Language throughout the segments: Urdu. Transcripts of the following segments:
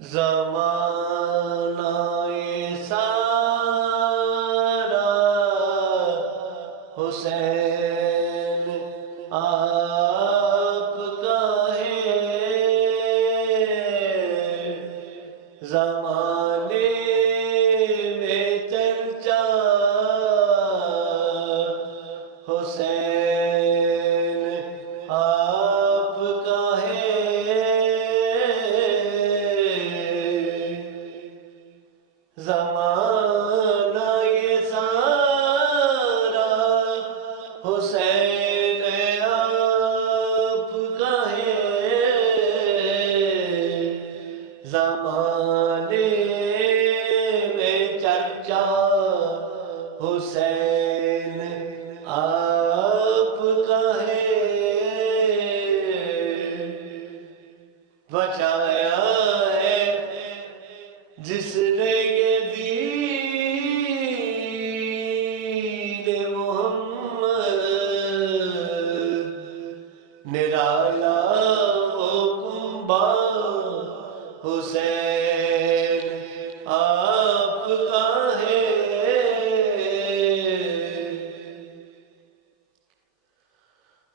زمانہ یہ سارا حسین آپ کا ہے، زمانے میں چرچا حسین آپ کا ہے، زمانہ یہ سارا حسین آپ کا ہے، زمانے میں چرچا حسین آپ کا ہے، بچایا ہے جس نے یہ دین محمد، نرالا وہ کنبہ حسین آپ کا ہے،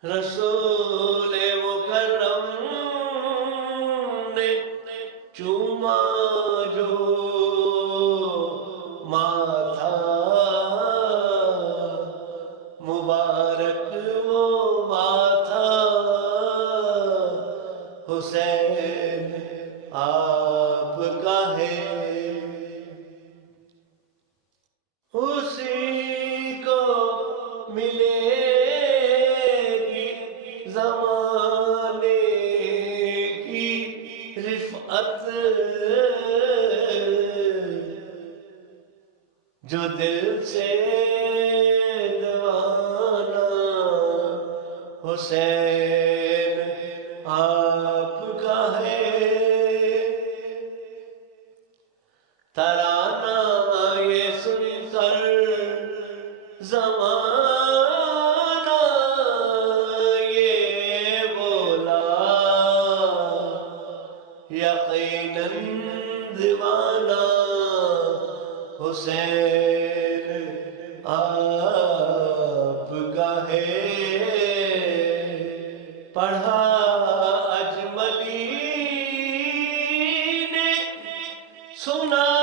رسول مکرم نے چوما جو ماتھا، مبارک وہ ماتھا حسین آپ کا ہے، اسی کو ملے گی زمانے کی رفعت، جو دل سے دیوانہ حسین آپ کا ہے، ترانہ یہ سن کر زمانہ یہ بولا، یقیناً دیوانہ حسین آپ کا ہے، پڑھا اجملی نے سنا